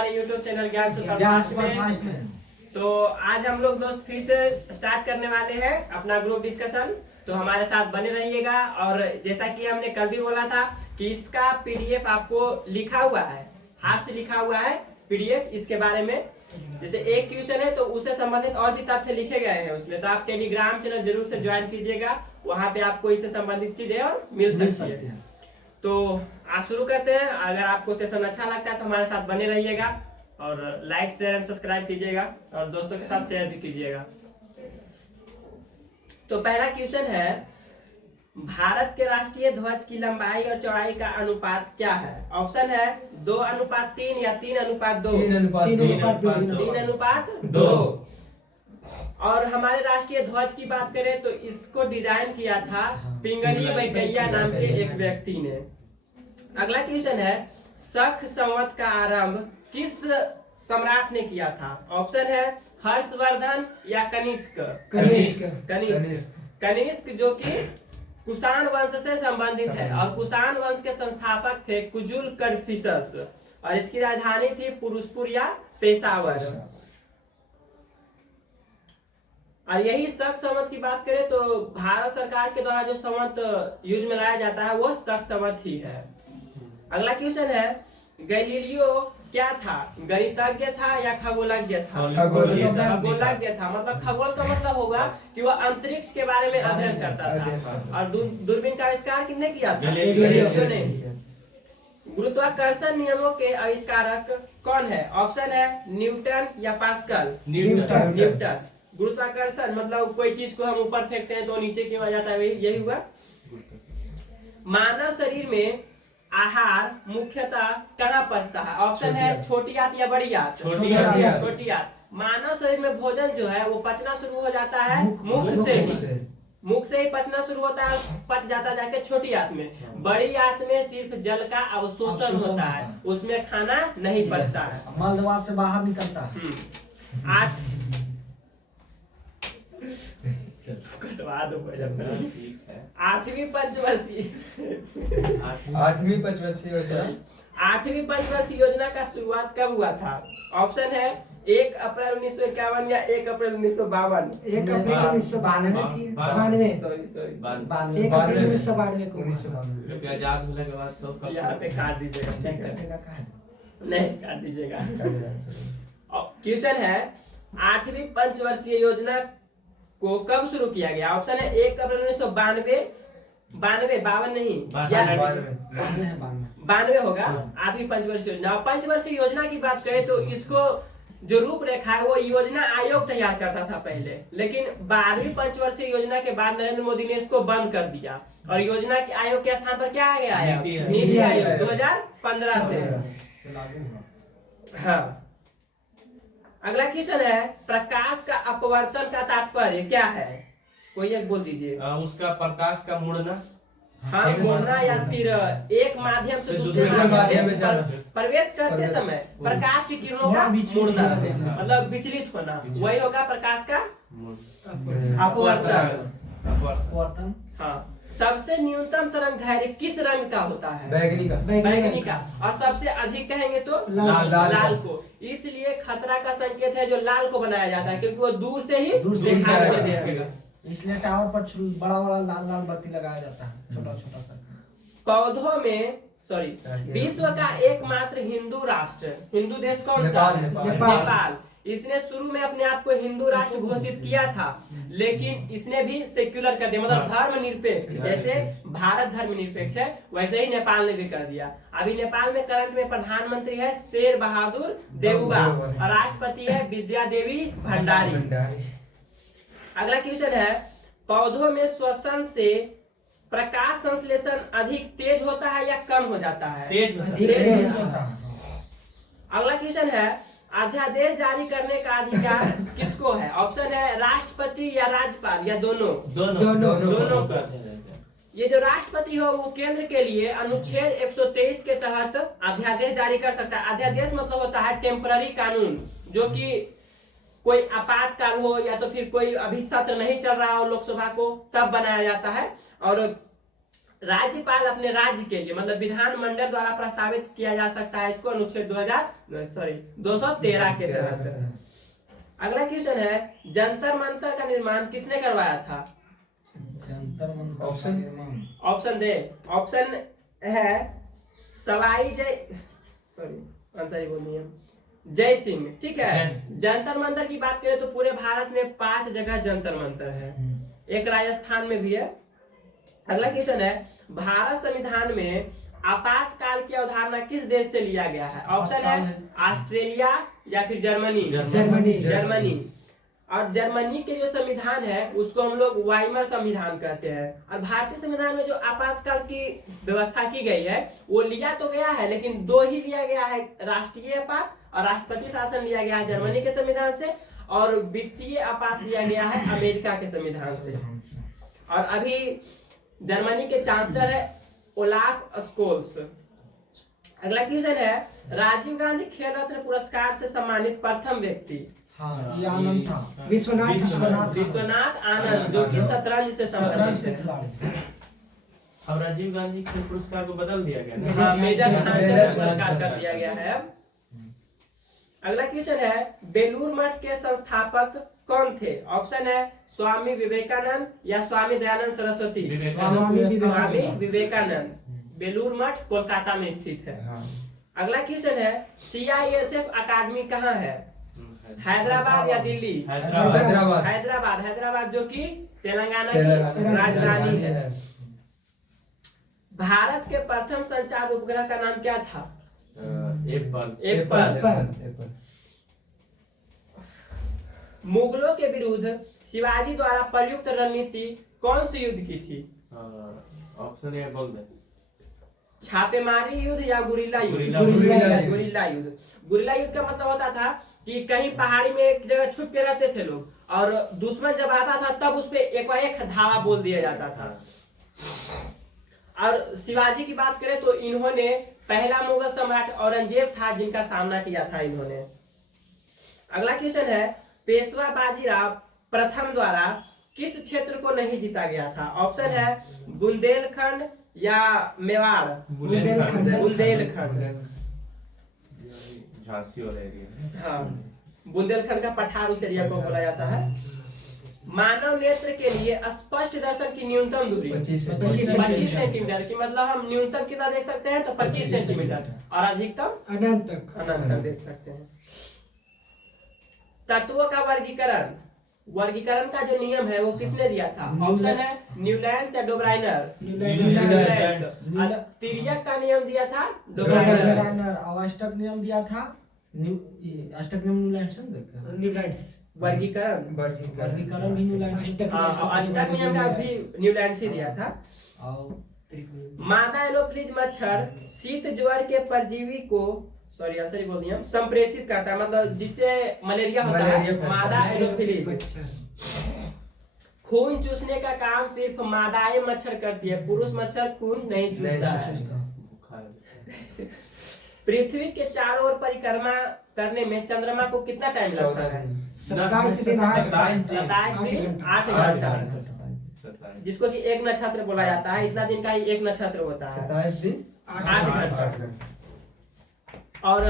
हमारे YouTube channel ज्ञान superfast में। तो आज हम लोग दोस्त फिर से स्टार्ट करने वाले हैं अपना ग्रुप डिस्कशन। तो हमारे साथ बने रहिएगा। और जैसा कि हमने कल भी बोला था कि इसका पीडीएफ आपको लिखा हुआ है, हाथ से लिखा हुआ है पीडीएफ इसके बारे में। जैसे एक क्वेश्चन है तो उससे संबंधित और भी तथ्य लिखे गए हैं उसमें। तो आप टेलीग्राम चैनल जरूर से ज्वाइन कीजिएगा, वहां पे आपको इससे संबंधित चीजें और मिल सकती है। तो आज शुरू करते हैं। अगर आपको सेशन अच्छा लगता है तो हमारे साथ बने रहिएगा और लाइक शेयर एंड सब्सक्राइब कीजिएगा और दोस्तों के साथ शेयर भी कीजिएगा। तो पहला क्वेश्चन है, भारत के राष्ट्रीय ध्वज की लंबाई और चौड़ाई का अनुपात क्या है? ऑप्शन है 2:3 या 3:2। 3:2। और हमारे राष्ट्रीय ध्वज की बात करें तो इसको डिजाइन किया था पिंगली वेंकैया नाम के एक व्यक्ति ने। अगला क्वेश्चन है, शक संवत का आरंभ किस सम्राट ने किया था? ऑप्शन है हर्षवर्धन या कनिष्क। कनिष्क जो कि कुषाण वंश से संबंधित है और कुषाण वंश के संस्थापक थे कुजुल कडफिसस और इसकी राजधानी थी पुरुषपुर या पेशावर। और यही शक संवत की बात करें तो भारत सरकार के द्वारा जो संवत यूज में लाया जाता है वो शक संवत ही है। अगला क्वेश्चन है, गैलीलियो क्या था? गणितज्ञ था या खगोलज्ञ था? खगोलज्ञ था। मतलब खगोल का मतलब होगा कि वह अंतरिक्ष के बारे में अध्ययन करता था। और दूरबीन का आविष्कार किसने किया था? गैलीलियो ने। गुरुत्वाकर्षण नियमों के आविष्कारक कौन है? ऑप्शन है न्यूटन या पास्कल। न्यूटन। गुरुत्वाकर्षण मतलब कोई चीज को हम ऊपर फेंकते हैं तो नीचे क्यों आ जाता है, यही हुआ। मानव शरीर में आहार मुख्यतः कहाँ पचता है? ऑप्शन है छोटी आंत या बड़ी आंत। छोटी आंत। मानव शरीर में भोजन जो है वो पचना शुरू हो जाता है मुख से ही। मुख से ही पचना शुरू होता है, पच जाता जाके छोटी आंत में। बड़ी आंत में सिर्फ जल का अवशोषण होता है, उसमें खाना नहीं पचता है, मलद्वार से बाहर निकलता है। कटवा दो। आठवीं पंचवर्षीय योजना का शुरुआत कब हुआ था? ऑप्शन है 1 अप्रैल 1951 या 1 अप्रैल 1952। 1 अप्रैल 1992 सॉरी 1 अप्रैल 1992 को आजाद होने के बाद तो यहाँ पे काट दीजिएगा, नहीं काट दीजिएगा। क्वेश्चन है, 8वीं पंचवर्षीय योजना को कब शुरू किया गया? ऑप्शन है 1 अप्रैल 1992, 52 नहीं, 92 होगा। 8वीं पंचवर्षीय योजना। पंचवर्षीय योजना की बात करें तो इसको जो रूपरेखा है वो योजना आयोग तैयार करता था पहले, लेकिन 12वीं पंचवर्षीय योजना के बाद नरेंद्र मोदी ने इसको बंद कर दिया और योजना के आयोग के स्थान पर क्या आ गया? नीति आयोग 2015 से। हाँ। अगला क्वेश्चन है, प्रकाश का अपवर्तन का तात्पर्य क्या है? कोई एक बोल दीजिए। उसका प्रकाश का मुड़ना। हाँ, मुड़ना या फिर एक माध्यम से दूसरे माध्यम में प्रवेश करते समय प्रकाश की किरणों का मुड़ना, मतलब विचलित होना, वही होगा प्रकाश का अपवर्तन। हाँ। सबसे न्यूनतम तरंग दैर्घ्य किस रंग का होता है? बैंगनी का। और सबसे अधिक कहेंगे तो लाल को। इसलिए खतरा का संकेत है जो लाल को बनाया जाता है क्योंकि वो दूर से ही दिखाई देगा। इसलिए टावर पर बड़ा बड़ा लाल लाल बत्ती लगाया जाता है, छोटा छोटा सा। पौधों में विश्व का एकमात्र हिंदू राष्ट्र, हिंदू देश कौन सा? नेपाल। इसने शुरू में अपने आप को हिंदू राष्ट्र घोषित किया था, लेकिन इसने भी सेक्युलर कर दिया, मतलब धर्मनिरपेक्ष। जैसे भारत धर्मनिरपेक्ष है वैसे ही नेपाल ने भी कर दिया। अभी नेपाल में करंट में प्रधानमंत्री है शेर बहादुर देउवा और राष्ट्रपति है विद्या देवी भंडारी। अगला क्वेश्चन है, पौधों में श्वसन से प्रकाश संश्लेषण अधिक तेज होता है या कम हो जाता है? तेज होता है। अगला क्वेश्चन है, अध्यादेश जारी करने का अधिकार किसको है? ऑप्शन है राष्ट्रपति या राज्यपाल या दोनों का। ये जो राष्ट्रपति हो वो केंद्र के लिए अनुच्छेद 123 के तहत अध्यादेश जारी कर सकता है। अध्यादेश मतलब होता है टेम्पररी कानून, जो कि कोई आपातकाल हो या तो फिर कोई अभी सत्र नहीं चल रहा हो लोकसभा को, तब बनाया जाता है। और राज्यपाल अपने राज्य के लिए मतलब विधानमंडल द्वारा प्रस्तावित किया जा सकता है इसको अनुच्छेद 213 के तहत। अगला क्वेश्चन है जंतर मंतर का निर्माण किसने करवाया था? जंतर मंतर ऑप्शन? ऑप्शन दे। ऑप्शन है सवाई आंसर ही बोल दिए जय सिंह। ठीक है। जंतर मंतर की बात करें तो पूरे भारत में 5 जगह जंतर मंतर है, एक राजस्थान में भी है। अगला क्वेश्चन है भारत संविधान में आपातकाल की अवधारणा किस देश से लिया गया है? ऑप्शन है ऑस्ट्रेलिया या फिर जर्मनी। जर्मनी। और जर्मनी के जो संविधान है उसको हम लोग वाइमर संविधान कहते हैं। और भारतीय संविधान में जो आपातकाल की व्यवस्था की गई है वो लिया तो गया है लेकिन 2 ही लिया गया है, राष्ट्रीय आपात और राष्ट्रपति शासन लिया गया है जर्मनी के संविधान से, और वित्तीय आपात लिया गया है अमेरिका के संविधान से। और अभी जर्मनी के चांसलर है ओलाफ स्कोल्स। अगला क्वेश्चन है राजीव गांधी खेल रत्न पुरस्कार से सम्मानित प्रथम व्यक्ति? ये आनंद था, विश्वनाथ आनंद, जो कि शतरंज से संबंधित है। अब राजीव गांधी खेल पुरस्कार को बदल दिया गया ना? हाँ, मेजर ध्यानचंद पुरस्कार कर दिया गया है अब। अगला क्वेश्चन है बेलूर मठ के संस्थापक कौन थे? ऑप्शन है स्वामी विवेकानंद या स्वामी दयानंद सरस्वती। स्वामी विवेकानंद। बेलूर मठ कोलकाता में स्थित है। अगला क्वेश्चन है CISF अकादमी कहाँ है? हैदराबाद या दिल्ली? हैदराबाद जो कि तेलंगाना की राजधानी है। भारत के प्रथम संचार उपग्रह का नाम क्या था? एप्पल। मुगलों के विरुद्ध शिवाजी द्वारा प्रयुक्त रणनीति कौन सी युद्ध की थी? ऑप्शन ए बोल दे। छापेमारी युद्ध या गुरिल्ला युद्ध? गुरिल्ला युद्ध। गुरिल्ला युद्ध का मतलब होता था कि कहीं पहाड़ी में एक जगह छुप के रहते थे लोग और दुश्मन जब आता था तब उस पे एक धावा बोल दिया जाता था। और शिवाजी की बात करें तो इन्होंने पहला मुगल सम्राट औरंगजेब था जिनका सामना किया था इन्होंने। अगला क्वेश्चन है पेशवा बाजीराव प्रथम द्वारा किस क्षेत्र को नहीं जीता गया था? ऑप्शन है बुंदेलखंड या मेवाड़? बुंदेलखंड। झांसी वाला एरिया। हाँ, बुंदेलखंड का पठार उस एरिया को बोला जाता है। मानव नेत्र के लिए स्पष्ट दर्शन की न्यूनतम दूरी 25 सेंटीमीटर की मतलब हम न्यूनतम कितना देख सकते हैं तो 25 सेंटीमीटर और अधिकतम अनंत तक देख सकते हैं। तत्वों का वर्गीकरण का जो नियम है वो किसने दिया था? ऑप्शन है न्यूलैंड्स या डोब्राइनर? तिर्यक का नियम दिया था डोब्राइनर। अष्टक नियम दिया था अष्टक नियम न्यूलैंड्स। वर्गीकरण भी न्यूलैंड्स। अष्टक नियम का भी न्यूलैंड्स ही दिया था। मादा एनोफ्लिज मच्छर शीत ज्वर के परजीवी को आंसर ही बोल दिया संप्रेषित करता है मतलब जिससे मलेरिया होता है। मादा एनोफ्लिज। खून चूसने का काम सिर्फ मादाएं मच्छर करती है, पुरुष मच्छर खून नहीं चूसता है। पृथ्वी के चारों ओर परिक्रमा करने में चंद्रमा को कितना टाइम लगता है? 27 दिन 8 घंटा, जिसको कि एक नक्षत्र बोला जाता है। इतना दिन का ही एक नक्षत्र होता है। 27 दिन 8 घंटा। और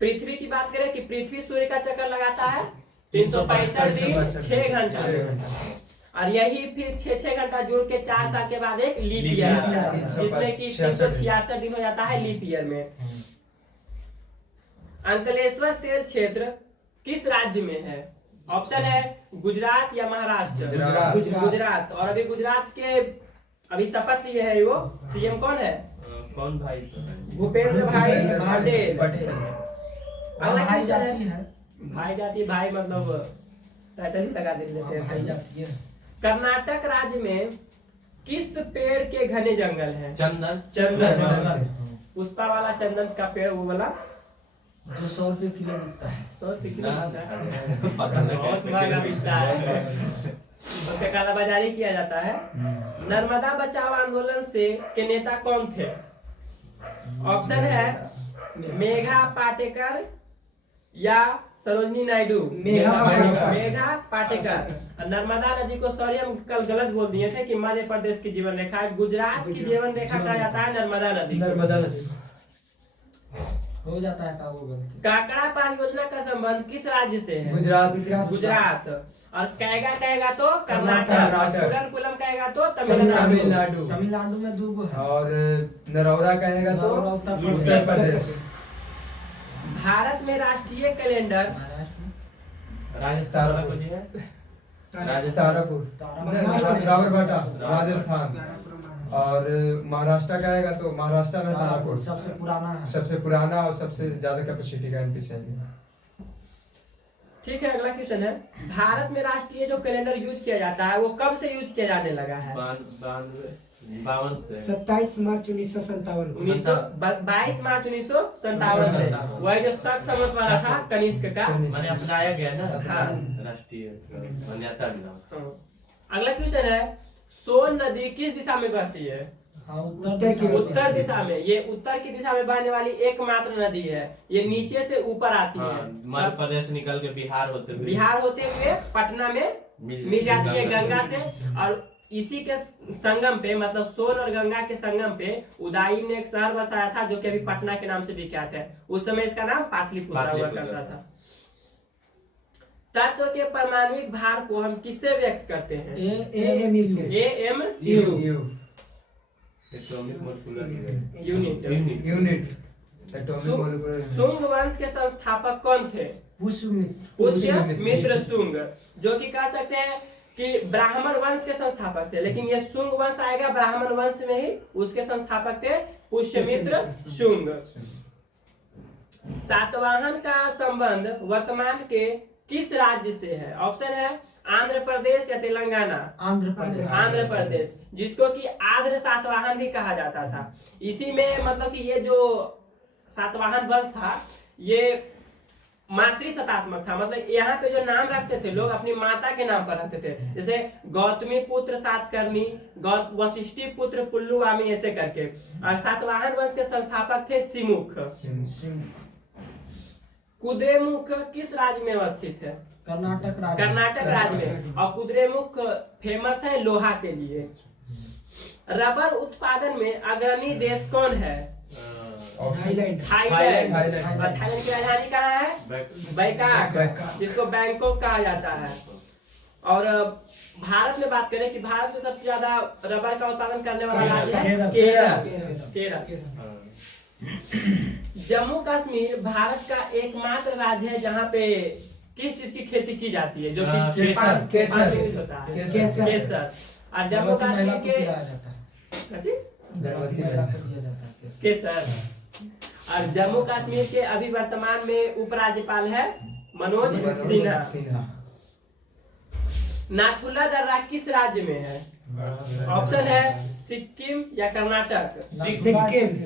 पृथ्वी की बात करें कि पृथ्वी सूर्य का चक्कर लगाता है 365 दिन 6 घंटा। और यही फिर 6 घंटा जुड़ के 4 साल के बाद एक लीप ईयर आता है जिसमें कि 366 दिन हो जाता है लीप ईयर में। अंकलेश्वर तेल क्षेत्र किस राज्य में है? ऑप्शन है गुजरात या महाराष्ट्र? गुजरात। और अभी गुजरात के अभी शपथ लिए है वो सीएम कौन है? कौन भाई? भूपेंद्र भाई पटेल। भाई जाती है। भाई मतलब टाइटल ही लगा देते हैं। कर्नाटक राज्य में किस पेड़ के घने जंगल हैं? चंदन। पुष्पा वाला चंदन का पेड़ वो वाला जो 100 रुपए किलो बिकता है। 100 रुपए किलो बहुत महंगा बिकता है। उसका कालाबाजारी किया जाता है। नर्मदा बचाओ आंदोलन से के नेता कौन थे? ऑप्शन है मेघा पाटेकर या सरोजनी नायडू, मेघा पाटेकर। मेघा पाटेकर। नर्मदा नदी को, सॉरी हम कल गलत बोल दिए थे कि मध्य प्रदेश की जीवन रेखा है, गुजरात की जीवन रेखा कहा जाता है नर्मदा नदी। नर्मदा नदी हो जाता है का वो गलती। काकड़ा परियोजना का संबंध किस राज्य से है? गुजरात। गुजरात। और कहेगा तो कर्नाटक। कर्नाटक। कुलम कहेगा तो तमिलनाडु। तमिलनाडु। तमिलनाडु में 2 है। और नरौरा कहेगा तो नरौरा उत्तर प्रदेश। भारत में राष्ट्रीय कैलेंडर राजस्थान वाला को जी है तारापुर। रावरभाटा राजस्थान। और महाराष्ट्र का आएगा तो महाराष्ट्र में तारापुर सबसे पुराना है। सबसे पुराना और सबसे ज्यादा कैपेसिटी का एमपी चाहिए। ठीक है, अगला क्वेश्चन है, भारत में राष्ट्रीय जो कैलेंडर यूज किया जाता है वो कब से यूज किया जाने लगा है? 52 से 27 मार्च 1957 22 मार्च 1957 से। वह जो शक संवत वाला था कनिष्क का। मैंने अपनाया गया ना हाँ। राष्ट्रीय मान्यता मिला। अगला क्वेश्चन है, सोन नदी किस दिशा में बहती है? हाँ, उत्तर दिशा में। ये उत्तर की दिशा में बहने वाली एकमात्र नदी है। ये नीचे से ऊपर आती है। मध्य प्रदेश निकल के बिहार होते हुए पटना में मिल जाती है गंगा से। और इसी के संगम पे, मतलब सोन और गंगा के संगम पे उदाई ने एक शहर बसाया था जो कि अभी पटना के नाम से विख्यात है। उस समय इसका नाम पाटलिपुत्र हुआ करता था। तत्व के परमाणुविक भार को हम किससे व्यक्त करते हैं? AMU atomic molecular unit. Unit atomic molecular. Shunga वंश के संस्थापक कौन थे? पुष्यमित्र शुंग, जो कि कह सकते हैं कि ब्राह्मण वंश के संस्थापक थे। लेकिन ये शुंग वंश आएगा ब्राह्मण वंश में ही। उसके संस्थापक थे पुष्यमित्र शुंग। सातवाहन का संबंध वर्तमान के किस राज्य से है? ऑप्शन है आंध्र प्रदेश या तेलंगाना। आंध्र प्रदेश, जिसको कि आंध्र सातवाहन भी कहा जाता था। इसी में मतलब कि ये जो सातवाहन वंश था ये मातृ शतात्मक था। मतलब यहाँ पे जो नाम रखते थे लोग अपनी माता के नाम पर रखते थे। जैसे गौतमी पुत्र सातकर्णी, वशिष्ठी पुत्र पुल्लुवामी, ऐसे करके। और सातवाहन वंश के संस्थापक थे सिमुख। कुद्रेमुख किस राज्य में अवस्थित है? कर्नाटक राज्य में। और कुद्रेमुख फेमस है लोहा के लिए। रबर उत्पादन में अग्रणी देश कौन है? थाईलैंड। थाईलैंड की राजधानी कहाँ है? बैंकॉक, जिसको बैंकॉक कहा जाता है। और भारत में बात करें कि भारत में सबसे ज्यादा रबर का उत्पादन करने वाला राज्य है केरल। जम्मू कश्मीर भारत का एकमात्र राज्य है जहाँ पे किस चीज की खेती की जाती है? जो कि केसर होता है। केसर। और जम्मू कश्मीर के केसर। और जम्मू कश्मीर के अभी वर्तमान में उपराज्यपाल है मनोज सिन्हा। नाथुला दर्रा किस राज्य में है? ऑप्शन है सिक्किम या कर्नाटक।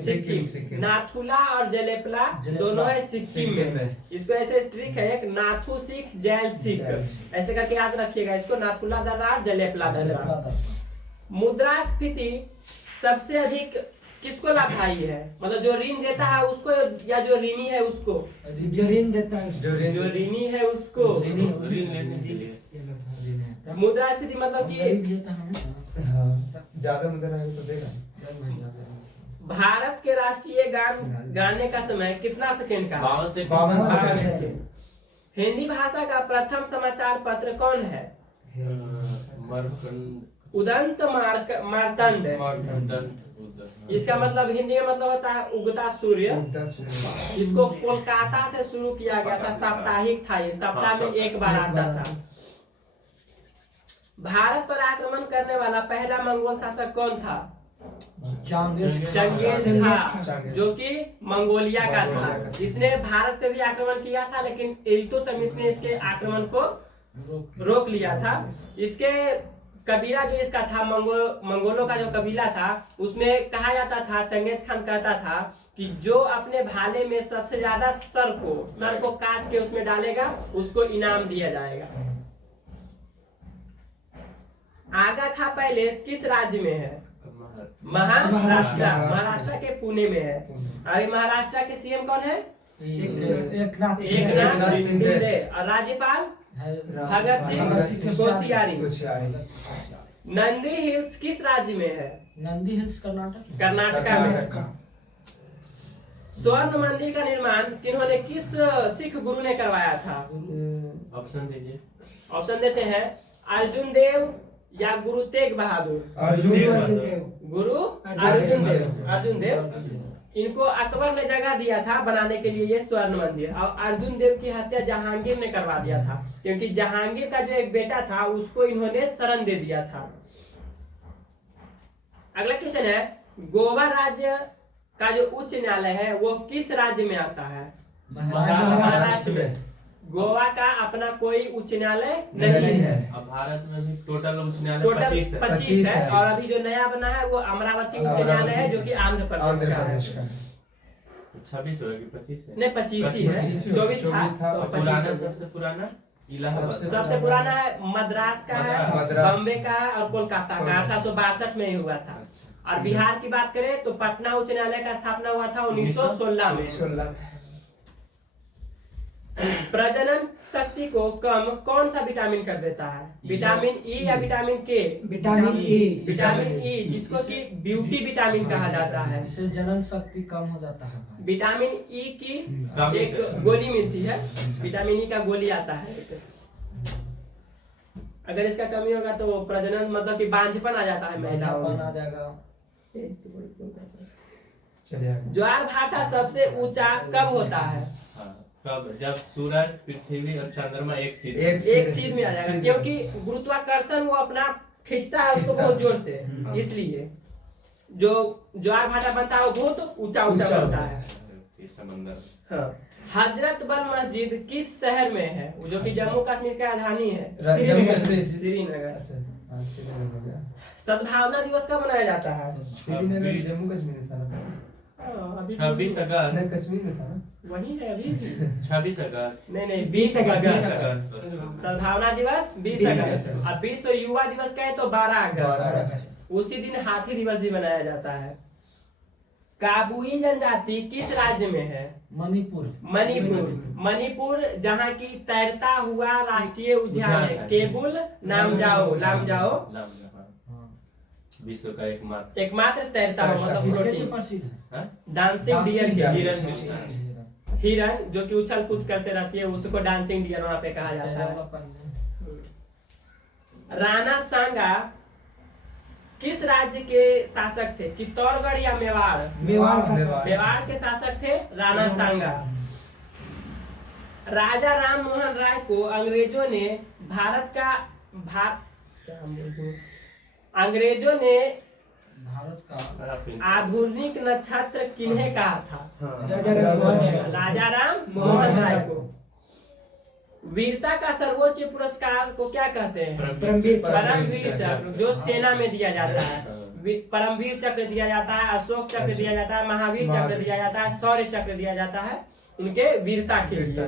सिक्किम। नाथुला और जलेपला दोनों है सिक्किम में। इसको ऐसे ट्रिक है, एक नाथू सिख जैल सिख, ऐसे करके याद रखिएगा इसको। नाथुला दर्रा, जलेपला दर्रा। मुद्रास्फीति सबसे अधिक किसको लाभदायी है? मतलब जो ऋण देता है उसको या जो ऋणी है उसको? जो ऋण देता है उसको। जो ऋणी है उसको ऋण लेने के लिए। मुद्रास्फीति मतलब कि ज्यादा मुद्रा है तो देगा। भारत के राष्ट्रीय गान गाने का समय कितना सेकंड का? 52 सेकंड। हिंदी भाषा का प्रथम समाचार पत्र कौन है? उदंत मार्तंड। इसका मतलब हिंदी में मतलब होता है उगता सूर्य। इसको कोलकाता से शुरू किया गया था, साप्ताहिक था ये, सप्ताह में एक बार आता था। भारत पर आक्रमण करने वाला पहला मंगोल शासक कौन था? चंगेज खान, जो कि मंगोलिया का था। इसने भारत पे भी आक्रमण किया था, लेकिन इल्तुतमिश ने इसके आक्रमण को रोक लिया था। इसके कबीला जो इसका था, मंगोलों का जो कबीला था, उसमें कहा जाता था, चंगेज खान कहता था कि जो अपने भाले में सबसे ज्यादा सर को काट के उसमें डालेगा उसको इनाम दिया जाएगा। आगा खा पैलेस किस राज्य में है? महाराष्ट्र के पुणे में है। अरे महाराष्ट्र के सीएम कौन है? एक नाथ एकनाथ शिंदे। शिंदे। और राज्यपाल भगत सिंह कोश्यारी। नंदी हिल्स किस राज्य में है? नंदी हिल्स कर्नाटक कर्नाटका में। स्वर्ण मंदिर का निर्माण किन्होंने, किस सिख गुरु ने करवाया था? ऑप्शन दीजिए। ऑप्शन देते हैं, अर्जुन देव या गुरु तेग बहादुर? अर्जुन देव। गुरु अर्जुन देव। इनको अकबर ने जगह दिया था बनाने के लिए ये स्वर्ण मंदिर, और अर्जुन देव की हत्या जहांगीर ने करवा दिया था, क्योंकि जहांगीर का जो एक बेटा था उसको इन्होंने शरण दे दिया था। अगला क्वेश्चन है, गोवा राज्य का जो उच्च न्यायालय है वो किस राज्य में आता है? महाराष्ट्र में। गोवा का अपना कोई उच्च न्यायालय नहीं है। अब भारत में भी टोटल उच्च न्यायालय टोटल 25 है। 25 है, और अभी जो नया बना है वो अमरावती उच्च न्यायालय है, जो कि आंध्र प्रदेश का है। 26 होगा कि 25 है? नहीं 25 ही है, 24 था तो 25 पुराना, हो गया। सबसे पुराना इलाहाबाद। सबसे पुराना है मद्रास का है, मद्रास। बॉम्बे का है और कोलकाता का 1862 में ही हुआ था। और बिहार की बात करें तो पटना उच्च न्यायालय का स्थापना हुआ था 1916 में। प्रजनन शक्ति को कम कौन सा विटामिन कर देता है? विटामिन ई या विटामिन के? Vitamin E. विटामिन ई, जिसको कि ब्यूटी विटामिन कहा जाता है। इससे जनन शक्ति कम हो जाता है। विटामिन ई की एक गोली मिलती है, विटामिन ई का गोली आता है। अगर इसका कमी होगा तो प्रजनन मतलब कि बांझपन आ जाता है महिलाओं में। आ जाएगा। ज्वार भाटा सबसे ऊंचा कब होता है? हाँ, कब? जब सूरज, पृथ्वी और चंद्रमा एक सीध एक सीध में आ जाएगा, क्योंकि गुरुत्वाकर्षण वो अपना खींचता है उसको बहुत जोर से, इसलिए जो ज्वार भाटा बनता है वो बहुत ऊंचा बनता है। समंदर। हाँ। हजरत बल मस्जिद किस शहर में है? वो जो कि जम्मू कश्मीर का राजधानी है, श्रीनगर। सद्भावना दिवस कब मनाया जाता है? श्रीनगर जम्मू कश्मीर था ना? 26 अगस्त। नहीं, कश्मीर में था ना? वही है अभी। 26 अगस्त। नहीं 20 अगस्त। अगस्त। सद्भावना दिवस 20 अगस्त। अब विश्व युवा दिवस कहें तो 12 अगस्त। उसी दिन हाथी दिवस भी मनाया जाता है। काबुई जनजाति किस राज्य में है? मणिपुर जहाँ की तैरता हुआ राष्ट्रीय उद्यान है केबुल लामजाओ। विश्व का एकमात्र तैरता हुआ मतलब डांसिंग डियर। हिरन जो कि उछल कूद करते रहती है उसको डांसिंग डियर वहाँ पे कहा जाता है। राणा सांगा किस राज्य के शासक थे? चित्तौड़गढ़ या मेवाड़? मेवाड़ के शासक थे राणा सांगा। राजा राम मोहन राय को अंग्रेजों ने भारत का आधुनिक नक्षत्र किन्हें कहा था? राजा राम मोहन राय को। वीरता का सर्वोच्च पुरस्कार को क्या कहते हैं? परमवीर चक्र, जो सेना में दिया जाता है। परमवीर चक्र दिया जाता है, अशोक चक्र दिया जाता है, महावीर चक्र दिया जाता है, शौर्य चक्र दिया जाता है उनके वीरता के लिए।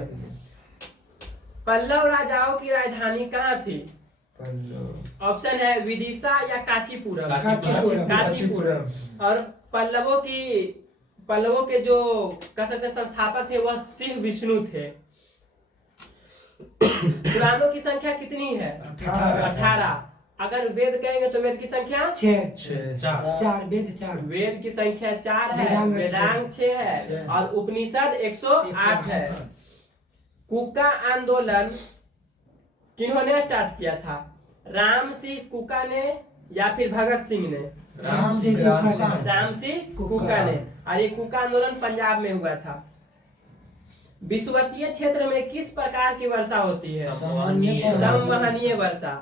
पल्लव राजाओं की राजधानी कहाँ थी? ऑप्शन है विदिशा या कांचीपुरम। कांचीपुरम। और पल्लवों के जो कह सकते संस्थापक थे वह सिंह विष्णु थे। पुराणों की संख्या कितनी है? 18। अगर वेद कहेंगे तो वेद की संख्या 4। वेद की संख्या 4 है, वेदांग 6 है और उपनिषद 108 है। कुका आंदोलन किन्होंने स्टार्ट किया था? राम सिंह कुका ने या फिर भगत सिंह ने? राम सिंह कुका ने। और ये कुका आंदोलन पंजाब में हुआ था। विषुवतीय क्षेत्र में किस प्रकार की वर्षा होती है? संवहनीय वर्षा।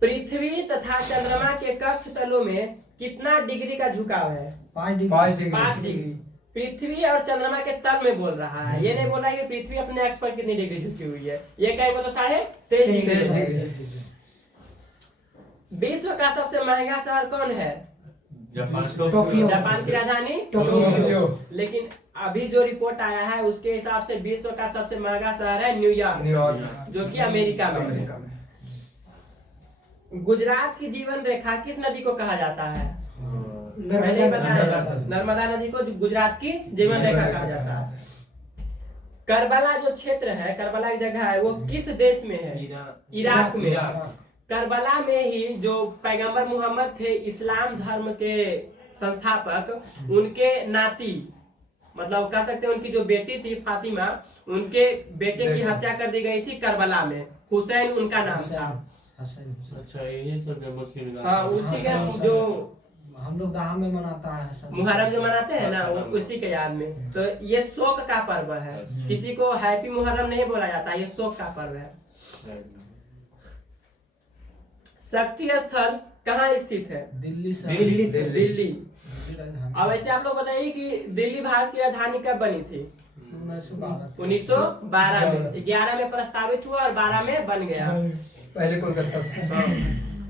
पृथ्वी तथा चंद्रमा के कक्ष तलों में कितना डिग्री का झुकाव है? 5 डिग्री। पृथ्वी और चंद्रमा के तल में बोल रहा है, ये नहीं बोल रहा है कि पृथ्वी अपने अक्ष पर कितनी डिग्री झुकी हुई है। ये कहेंगे तो 23.5 डिग्री। विश्व का सबसे महंगा शहर कौन है? जापान की राजधानी टोक्यो। लेकिन अभी जो रिपोर्ट आया है उसके हिसाब से विश्व का सबसे महंगा शहर है न्यूयॉर्क, जो कि अमेरिका में है। गुजरात की जीवन रेखा किस नदी को कहा जाता है? मैंने बताया नर्मदा नदी को गुजरात की जीवन रेखा कहा जाता है। करबला जो क्षेत्र है, करबला की जगह है, वो किस देश में है? इराक में। करबला में ही जो पैगंबर मोहम्मद थे, इस्लाम धर्म के संस्थापक, उनके नाती, मतलब कह सकते हैं उनकी जो बेटी थी फातिमा, उनके बेटे की हत्या कर दी गई थी करबला में। हुसैन उनका नाम था। अच्छा, यही सब है मुस्लिम। हाँ, उसी के जो हम लोग गाँव में मनाता है मुहर्रम जो मनाते हैं ना, उसी के याद में। तो ये शोक का पर्व है, किसी को हैप्पी मुहर्रम नहीं बोला जाता, ये शोक का पर्व है। शक्ति स्थल कहाँ स्थित है? दिल्ली दिल्ली। अब वैसे आप लोग बताइए कि दिल्ली भारत की राजधानी कब बनी थी? 1912 में। 11 में प्रस्तावित हुआ और 12 में बन गया। पहले कोलकाता था।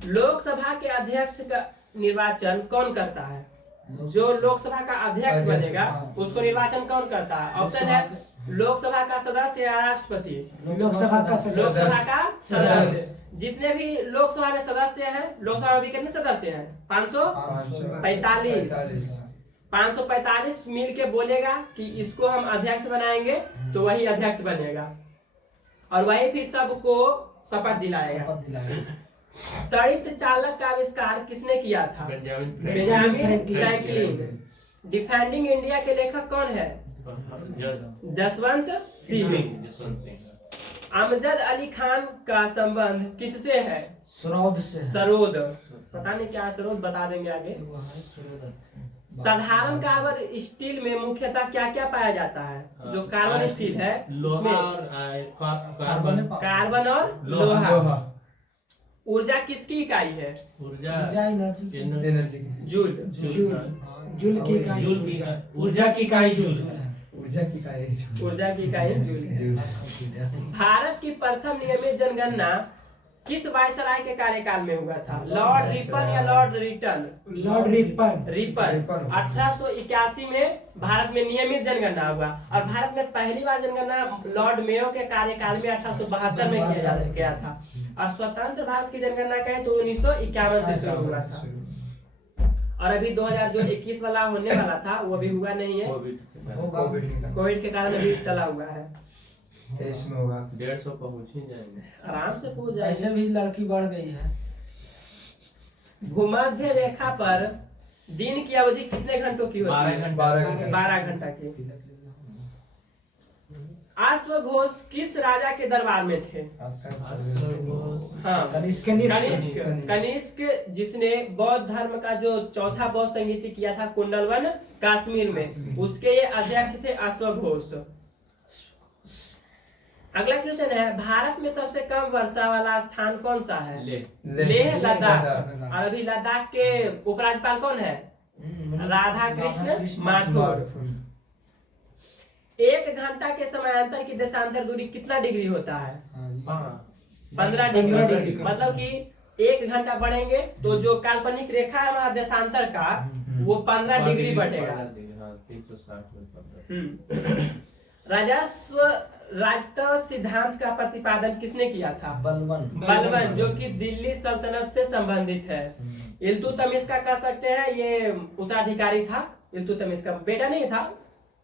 लोकसभा के अध्यक्ष का निर्वाचन कौन करता है? जो लोकसभा का अध्यक्ष बनेगा उसको निर्वाचन कौन करता है? ऑप्शन है लोकसभा का सदस्य या राष्ट्रपति। लोकसभा का सदस्य। जितने भी लोकसभा में सदस्य हैं, लोकसभा में भी कितने सदस्य हैं? 545। 545 मिल के बोलेगा कि इसको हम अध्यक्ष बनाएंगे, तो वही अध्यक्ष बनेगा और वही फिर सबको शपथ दिलाएगा। तड़ित चालक का आविष्कार किसने किया था? Benjamin Franklin. डिफेंडिंग इंडिया के लेखक कौन है? जसवंत सिंह। अमजद अली खान का संबंध किससे है? सरोद से। सरोद, पता नहीं क्या सरोद, बता देंगे आगे। साधारण कार्बन स्टील में मुख्यतः क्या क्या पाया जाता है? जो कार्बन स्टील है लोहा और कार्बन और लोहा। ऊर्जा किसकी इकाई है? ऊर्जा एनर्जी। जूल। जूल की इकाई ऊर्जा की इकाई जूल। ऊर्जा की इकाई जूल। भारत की प्रथम नियमित जनगणना किस वायसराय के कार्यकाल में हुआ था? लॉर्ड रिपन या लॉर्ड रिटन? Lord Ripon. 1881 में भारत में नियमित जनगणना हुआ और भारत में पहली बार जनगणना लॉर्ड मेयो के कार्यकाल में 1872 में किया गया था। और स्वतंत्र भारत की जनगणना कहें तो 1951 से शुरू हुआ था। और अभी 2021 वाला होने वाला था, वो अभी हुआ नहीं है, कोविड के कारण अभी टला हुआ है। 23 में होगा। 150 पहुंच ही जाएंगे, आराम से पहुंच जाएंगे। ऐसे भी लड़की बढ़ गई है। भूमध्य रेखा पर दिन की अवधि कितने घंटों की होती है? 12 घंटा की। अश्वघोष किस राजा के दरबार में थे? हाँ, कनिष्क, जिसने बौद्ध धर्म का जो चौथा बौद्ध संगीति किया था कुंडलवन कश्मीर में, उसके ये अध्यक्ष थे अश्वघोष। अगला क्वेश्चन है, भारत में सबसे कम वर्षा वाला स्थान कौन सा है? लेह लद्दाख। और अभी लद्दाख के उपराज्यपाल कौन है? राधा कृष्ण माथुर। 1 घंटा के समयांतर की देशांतर दूरी कितना डिग्री होता है? 15 डिग्री। मतलब कि 1 घंटा बढ़ेंगे तो जो काल्पनिक रेखा है हमारा देशांतर का, वो 15 डिग्री बढ़ेगा। राजस्व सिद्धांत का प्रतिपादन किसने किया था? बलबन, जो कि दिल्ली सल्तनत से संबंधित है। इल्तुतमिश का कह सकते हैं ये उत्तराधिकारी था। इल्तुतमिश का बेटा नहीं था,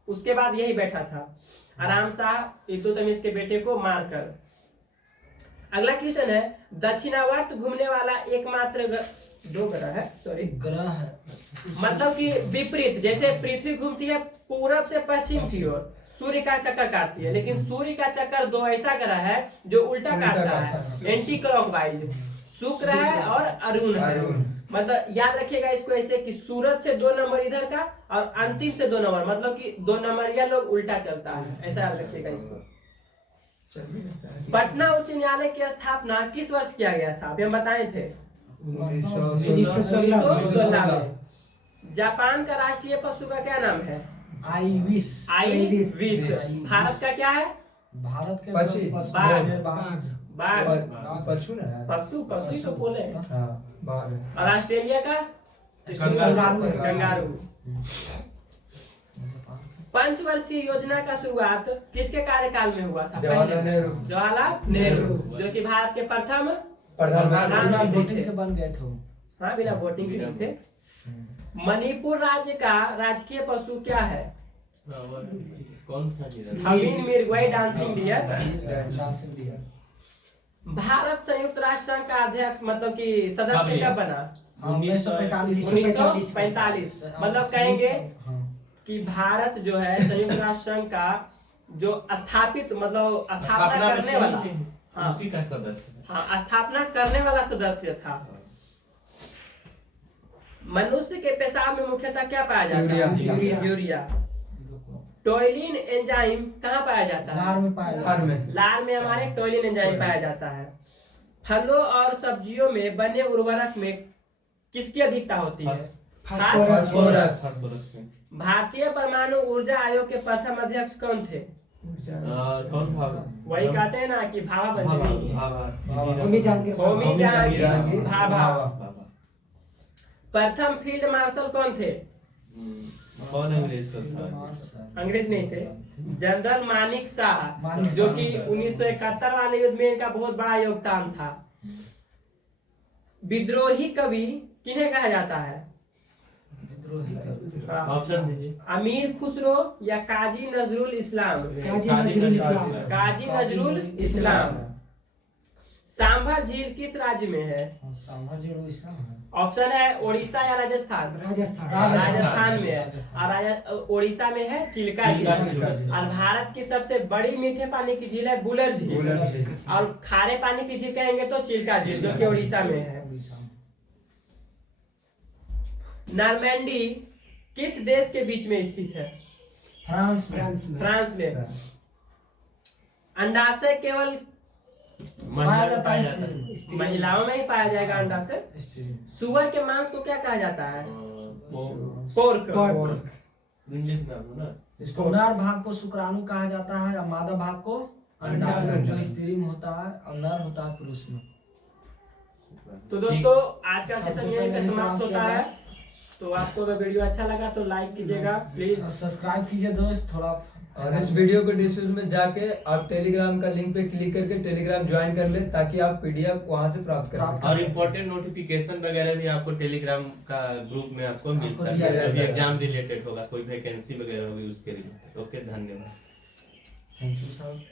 उसके बाद यही बैठा था। आराम शाह इल्तुतमिश के बेटे को मारकर। अगला क्वेश्चन है, दक्षिणावर्त घूमने वाला एकमात्र ग्रह है, मतलब कि विपरीत, जैसे पृथ्वी घूमती है पूरब से पश्चिम की ओर, सूर्य का चक्कर काटती है, लेकिन सूर्य का चक्कर 2 ऐसा ग्रह है जो उल्टा काटता है, एंटी क्लॉकवाइज। शुक्र है और अरुण है। मतलब याद रखिएगा इसको ऐसे कि सूरज से 2 नंबर इधर का और अंतिम से 2 नंबर, मतलब कि 2 नंबरिया लोग उल्टा चलता है, ऐसा याद रखिएगा इसको। पटना उच्च न्यायालय की स्थापना किस वर्ष किया गया था? अभी हम बताए थे 1916 में। जापान का राष्ट्रीय पशु का क्या नाम है? आइविस। भारत का क्या है? भारत के पशु ही तो बोले। और ऑस्ट्रेलिया का कंगारू। पंचवर्षीय योजना का शुरुआत किसके कार्यकाल में हुआ था? जवाहरलाल नेहरू, जो कि भारत के प्रथम प्रधानमंत्री के बन गए थे। हाँ, बिना वोटिंग के थे। मणिपुर राज्य का राजकीय पशु क्या है? कौन था जी? थमीन मिर्गवाई dancing deer. Dancing deer. Bharat संयुक्त राष्ट्र संघ का अध्यक्ष मतलब कि सदस्य कब बना? 1945 मतलब कहेंगे हाँ। कि भारत जो है संयुक्त राष्ट्र संघ का जो स्थापित मतलब स्थापना करने वाला, हाँ उसी का सदस्य। हाँ स्थापना करने वाला सदस्य था। मनुष्य के पेशाब में मुख्यतः क्या पाया जाता है? यूरिया। टॉयलिन एंजाइम कहाँ पाया जाता है? लार में पाया जाता हर है। में। लार में हमारे टॉयलिन एंजाइम पाया जाता है। फलों और सब्जियों में बने उर्वरक में किसकी अधिकता होती है? फास्फोरस। भारतीय परमाणु ऊर्जा आयोग के प्रथम अध्यक्ष कौन थे? कौन था? वही कहते हैं ना कि भाभा बंदगी। होमी जहांगीर होमी जहांगीर भाभा। बाबा। प्रथम फील्ड मार्शल कौन थे? कौन अंग्रेज का था? अंग्रेज नहीं थे, जनरल मानिक शाह, मानिक जो शाह। कि 1971 वाले युद्ध में इनका बहुत बड़ा योगदान था। विद्रोही कवि किन्हें कहा जाता है? हाँ। ऑप्शन दीजिए। अमीर खुसरो या काजी नजरुल इस्लाम? काजी नजरुल इस्लाम। काजी नजरुल इस्लाम। सांभर झील किस राज्य में है? ऑप्शन है उड़ीसा या राजस्थान? राजस्थान में है। और उड़ीसा में है चिल्का झील। और भारत की सबसे बड़ी मीठे पानी की झील है बुलर झील। और खारे पानी की झील कहेंगे तो चिल्का झील, जो कि उड़ीसा में है। नॉर्मैंडी किस देश के बीच में स्थित है? फ्रांस में। अंडाशय केवल पाया जाता है महिलाओं में ही पाया जाएगा अंडाशय। सुअर के मांस को क्या कहा जाता है? पोर्क। इंग्लिश नाम है ना? इसको नर भाग को शुक्राणु कहा जाता है और मादा भाग को अंडाणु, जो स्त्री में होता है और नर होता है पुरुष में। तो दोस्तों आज का सेशन यहीं पे समाप्त होता है। तो आपको अगर वीडियो अच्छा लगा तो लाइक कीजिएगा प्लीज, सब्सक्राइब कीजिए दोस्त थोड़ा। और इस वीडियो को डिस्क्रिप्शन में जाके आप टेलीग्राम का लिंक पे क्लिक करके टेलीग्राम ज्वाइन कर ले, ताकि आप पीडीएफ वहां से प्राप्त कर सकें। और इम्पोर्टेंट नोटिफिकेशन वगैरह भी आपको टेलीग्राम का ग्रुप में आपको मिल आपको सकता दिया है। जाएगा। जब एग्जाम रिलेटेड होगा, कोई वैकेंसी वगैरह होगी उसके लिए। ओके, धन्यवाद। Thank you sir.